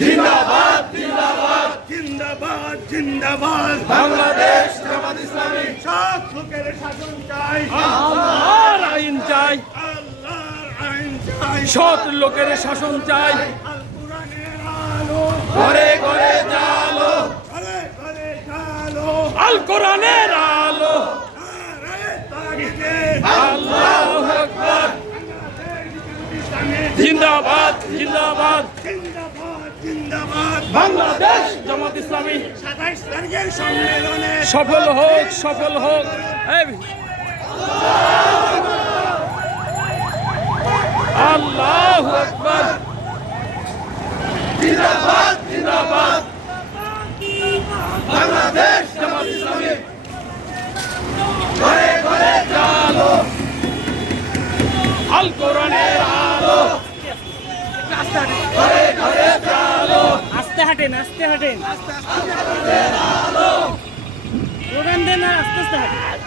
জিন্দাবাদ জিন্দাবাদ জিন্দাবাদ জিন্দাবাদ বাংলাদেশ জামাত ইসলামী। সব লোকের শাসন চাই আল্লাহর আইন চাই। আল্লাহর আইন চাই। সৎ লোকের শাসন চাই আল কোরআনের আলো ঘরে ঘরে জালো ঘরে ঘরে চালো আল কোরআনের আলো। জিন্দাবাদ জিন্দাবাদ। বাংলাদেশ জামাত ইসলামী। সাতাইশ তারিখের সম্মেলনে সফল হোক সফল হোক এই আল্লাহু আকবার জিন্দাবাদ জিন্দাবাদ বাংলাদেশ জামাত ইসলামী ঘরে ঘরে জালো আল কোরআনের আলো। ঘরে ঘরে জালো আস্তে হাঁটেন আস্তে হাঁটেন। স্লোগান দেন না আস্তে আস্তে হাঁটেন।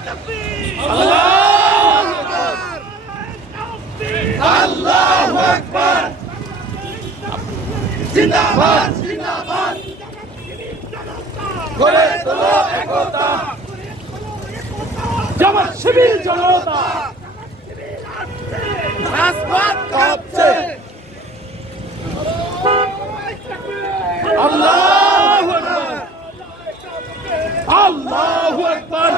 আল্লাহু আকবার। জিন্দাবাদ জিন্দাবাদ। করে তোলো একতা। জামাত শিবির জনতা রাজপথ কাঁপছে আল্লাহু আকবার আল্লাহু আকবার।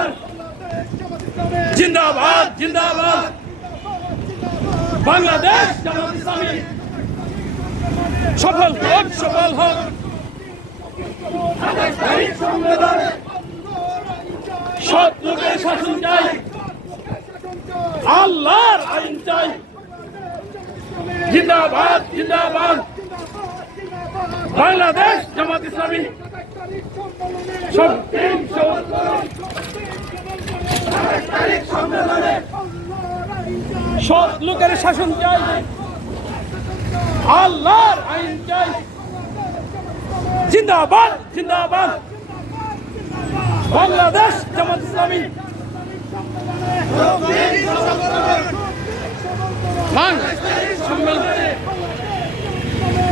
জিন্দাবাদ জিন্দাবাদ। বাংলাদেশ জামাত ইসলামী। সফল হোক সফল হোক। সৎ লোকের শাসন চাই আল্লাহর আইন চাই জিন্দাবাদ জিন্দাবাদ। বাংলাদেশ জামাত ইসলামী। সব দিন তারিখ সম্মেলনে সৎ লোকের শাসন চাই। আল্লাহর আইন চাই। জিন্দাবাদ জিন্দাবাদ। বাংলাদেশ জামাত ইসলামী।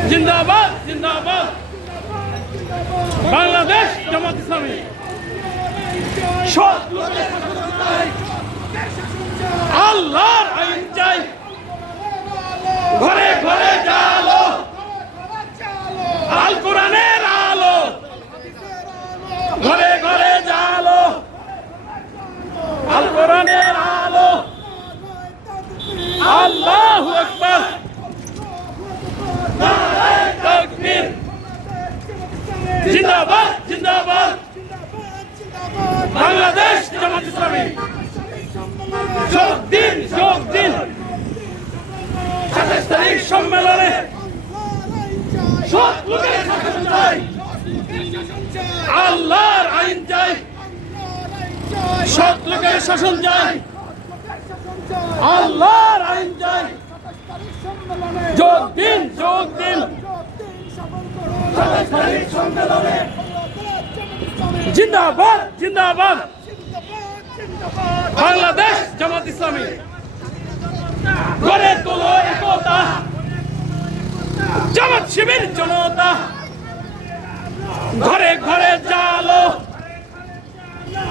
জিন্দাবাদ জিন্দাবাদ। বাংলাদেশ জামাত ইসলামী সৎ লোকের শাসন চাই আল্লাহর আইন চাই ঘরে ঘরে জালো আল কোরআনের আলো ঘরে ঘরে জালো আল কোরআনের আলো আল্লাহু আকবার নারায়ে তাকবীর জিন্দাবাদ জিন্দাবাদ বাংলাদেশ জামাত ইসলামী যোগ দিন যোগ দিন। সাতাশ তারিখ সম্মেলনে সৎ লোকের শাসন চাই আল্লাহর আইন চাই। সৎ লোকের শাসন চাই। আল্লাহর আইন চাই। যোগ দিন যোগ দিন। জিন্দাবাদ জিন্দাবাদ। বাংলাদেশ জামাত ইসলামী। গড়ে তোলো একতা জামাত শিবির জনতা। ঘরে ঘরে জাল